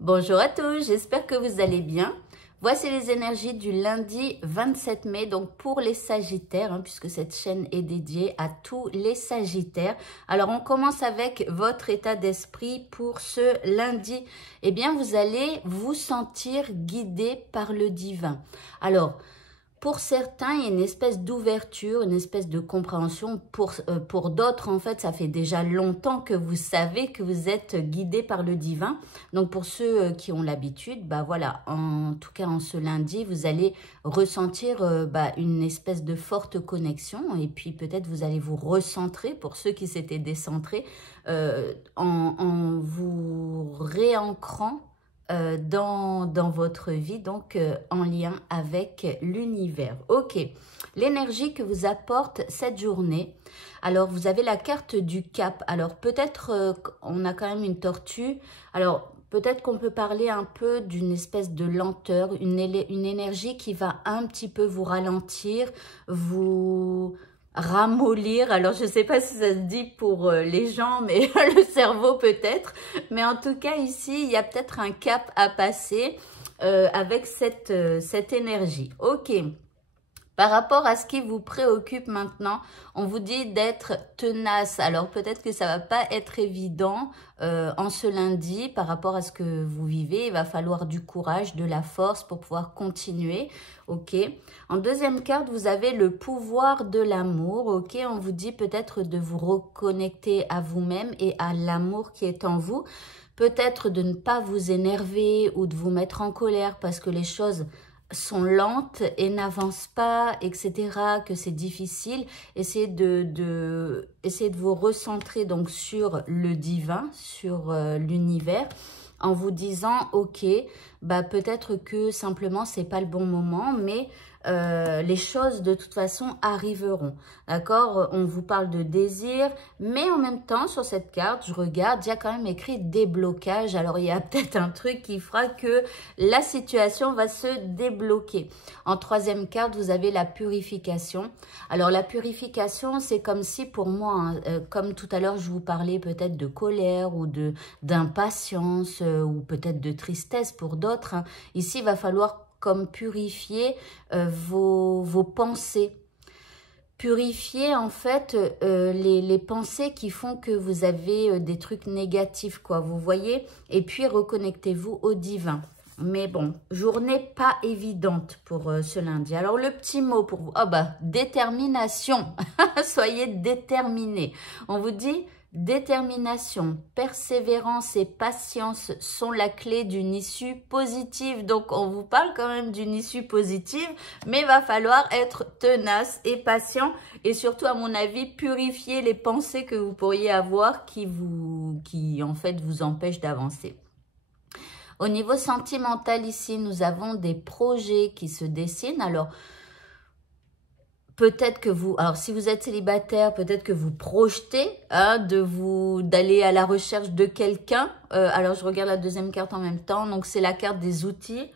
Bonjour à tous, j'espère que vous allez bien. Voici les énergies du lundi 27 mai, donc pour les Sagittaires, puisque cette chaîne est dédiée à tous les Sagittaires. Alors, on commence avec votre état d'esprit pour ce lundi. Eh bien, vous allez vous sentir guidé par le divin. Alors, pour certains, il y a une espèce d'ouverture, une espèce de compréhension. Pour d'autres, en fait, ça fait déjà longtemps que vous savez que vous êtes guidé par le divin. Donc, pour ceux qui ont l'habitude, bah voilà, en tout cas, en ce lundi, vous allez ressentir une espèce de forte connexion. Et puis, peut-être, vous allez vous recentrer, pour ceux qui s'étaient décentrés, en vous réancrant dans votre vie, donc en lien avec l'univers. Ok, l'énergie que vous apporte cette journée. Alors, vous avez la carte du cap. Alors, peut-être on a quand même une tortue. Alors, peut-être qu'on peut parler un peu d'une espèce de lenteur, une énergie qui va un petit peu vous ralentir, vous ramollir. Alors, je ne sais pas si ça se dit pour les gens, mais le cerveau peut-être. Mais en tout cas, ici, il y a peut-être un cap à passer avec cette énergie. Ok. Par rapport à ce qui vous préoccupe maintenant, on vous dit d'être tenace. Alors peut-être que ça va pas être évident en ce lundi par rapport à ce que vous vivez. Il va falloir du courage, de la force pour pouvoir continuer. Ok. En deuxième carte, vous avez le pouvoir de l'amour. Ok. On vous dit peut-être de vous reconnecter à vous-même et à l'amour qui est en vous. Peut-être de ne pas vous énerver ou de vous mettre en colère parce que les choses sont lentes et n'avancent pas, etc., que c'est difficile. Essayez de vous recentrer donc sur le divin, sur l'univers, en vous disant, ok, bah peut-être que simplement c'est pas le bon moment, mais les choses de toute façon arriveront. D'accord? On vous parle de désir, mais en même temps, sur cette carte, je regarde, il y a quand même écrit déblocage. Alors, il y a peut-être un truc qui fera que la situation va se débloquer. En troisième carte, vous avez la purification. Alors, la purification, c'est comme si pour moi, comme tout à l'heure, je vous parlais peut-être de colère ou d'impatience ou peut-être de tristesse pour d'autres. Ici, il va falloir comme purifier vos pensées. Purifier en fait les pensées qui font que vous avez des trucs négatifs, quoi, vous voyez. Et puis reconnectez-vous au divin. Mais bon, journée pas évidente pour ce lundi. Alors le petit mot pour vous, oh bah, détermination. Soyez déterminés. On vous dit... Détermination, persévérance et patience sont la clé d'une issue positive. Donc, on vous parle quand même d'une issue positive, mais il va falloir être tenace et patient et surtout, à mon avis, purifier les pensées que vous pourriez avoir qui en fait, vous empêchent d'avancer. Au niveau sentimental, ici, nous avons des projets qui se dessinent. Alors, peut-être que vous, alors si vous êtes célibataire, peut-être que vous projetez d'aller à la recherche de quelqu'un. Alors je regarde la deuxième carte en même temps, donc c'est la carte des outils.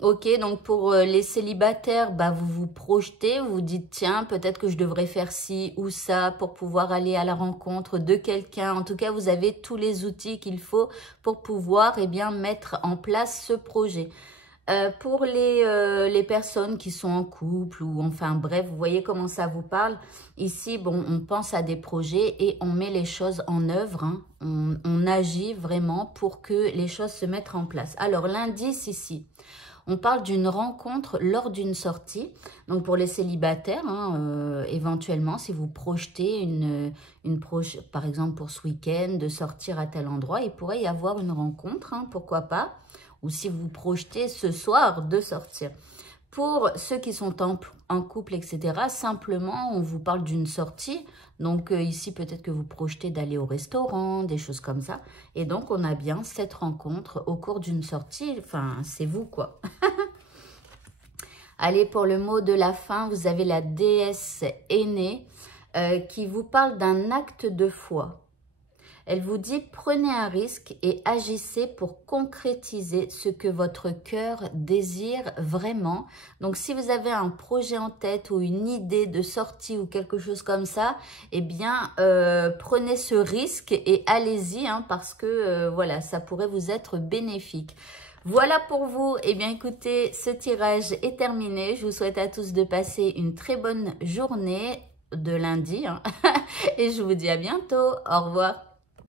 Ok, donc pour les célibataires, bah, vous vous projetez, vous vous dites tiens, peut-être que je devrais faire ci ou ça pour pouvoir aller à la rencontre de quelqu'un. En tout cas, vous avez tous les outils qu'il faut pour pouvoir mettre en place ce projet. Pour les personnes qui sont en couple ou enfin bref, vous voyez comment ça vous parle. Ici, bon, on pense à des projets et on met les choses en œuvre. On agit vraiment pour que les choses se mettent en place. Alors, l'indice ici, on parle d'une rencontre lors d'une sortie. Donc, pour les célibataires, éventuellement, si vous projetez par exemple pour ce week-end, de sortir à tel endroit, il pourrait y avoir une rencontre, pourquoi pas. Ou si vous projetez ce soir de sortir. Pour ceux qui sont en couple, etc., simplement, on vous parle d'une sortie. Donc, ici, peut-être que vous projetez d'aller au restaurant, des choses comme ça. Et donc, on a bien cette rencontre au cours d'une sortie. Enfin, c'est vous, quoi. Allez, pour le mot de la fin, vous avez la déesse aînée qui vous parle d'un acte de foi. Elle vous dit prenez un risque et agissez pour concrétiser ce que votre cœur désire vraiment. Donc si vous avez un projet en tête ou une idée de sortie ou quelque chose comme ça, eh bien prenez ce risque et allez-y parce que voilà, ça pourrait vous être bénéfique. Voilà pour vous. Eh bien, écoutez, ce tirage est terminé. Je vous souhaite à tous de passer une très bonne journée de lundi. Et je vous dis à bientôt. Au revoir.